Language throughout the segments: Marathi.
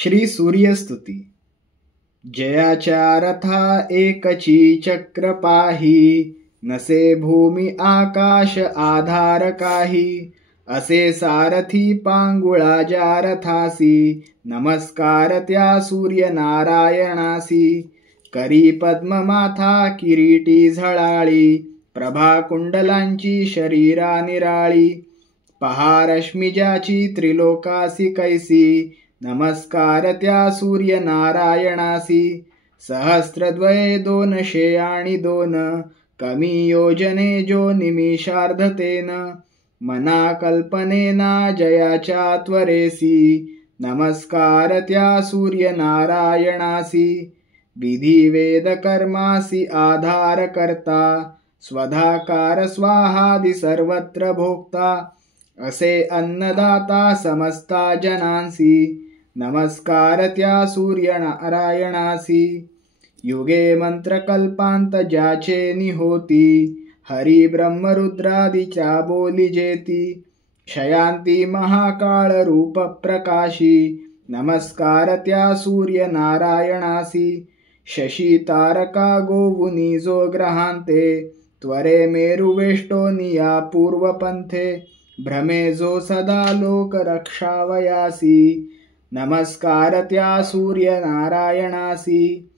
श्री सूर्यस्तुती. जयाच्या रथा एकची चक्र पाही, नसे भूमी आकाश आधार काही. असे सारथी पांगुळा ज्या रथासी, नमस्कार त्या सूर्यनारायणासी. करी पद्ममाथा किरीटी झळाळी, प्रभा कुंडलांची शरीरा निराळी. पहा रश्मी ज्याची त्रिलोकासी कैसी, नमस्कार त्या सूर्यनारायणासी. सहस्रद्वये 202 कमी योजने जो निमिषार्धतेन. मना कल्पनेना जयाच्या त्वरेसी, नमस्कार त्या सूर्यनारायणासी. विधी वेद कर्मासी आधार करता, स्वधाकार स्वाहादि सर्वत्र भोक्ता. असे अन्नदाता समस्ता जनांसी, नमस्कार त्या सूर्यनारायणासी. युगे मंत्र कल्पांत ज्याचे निहोती, हरी ब्रह्मरुद्रादीच्या बोली जेती. क्षयांती महाकाळ रूप प्रकाशी, नमस्कार त्या सूर्यनारायणासी. शशी तारका गोवुनी जो ग्रहांते, त्वरे मेरुवेष्टोनिया पूर्वपंथे. भ्रमे जो सदा लोक रक्षावयासी, नमस्कार त्या सूर्यनारायणासी.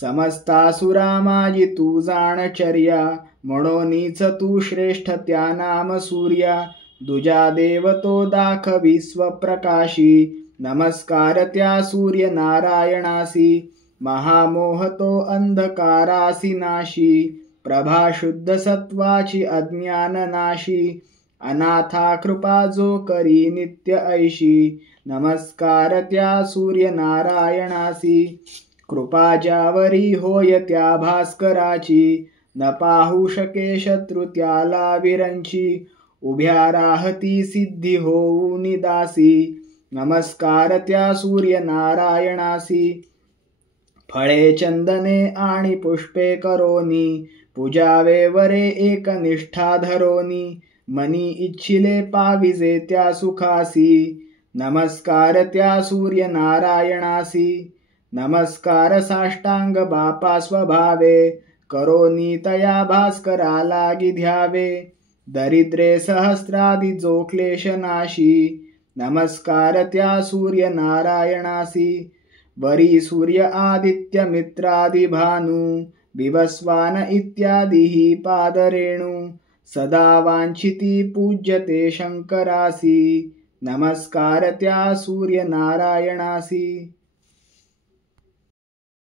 समस्तासुरा माझी तू जाणचर्या, म्हणूनच तू श्रेष्ठ त्या नाम सूर्या. दुजा देव तो दाखवी स्वप्रकाशी, नमस्कार त्या सूर्यनारायणासी. महामोह तो अंधकारासी नाशी, प्रभा शुद्ध सत्वाची अज्ञान नाशी. अनाथा कृपा जो करी नित्य ऐशी, नमस्कार त्या सूर्यनारायणासी. कृपा ज्यावरी होय त्या भास्कराची, न पाहू शके शत्रु त्याला विरंची. उभ्या राहती सिद्धी होऊन दासी, नमस्कार त्या सूर्यनारायणासी. फळे चंदने आणि पुष्पे करोनी, पूजावे वरे एक निष्ठा धरोनी. मनी इच्छिले पाविजे त्या सुखासी, नमस्कार त्या सूर्यनारायणासी. नमस्कार साष्टांग बापा स्वभावे, करोनी तया भास्करा लागी ध्यावे. दरिद्रे सहस्रादि जो क्लेश नाशी, नमस्कार त्या सूर्यनारायणासी. वरी सूर्य आदित्य मित्रादि भानु, विवस्वान इत्यादी ही पादरेणु. सदा वांछिती पूज्यते शंकरासी, नमस्कार त्या सूर्यनारायणासी.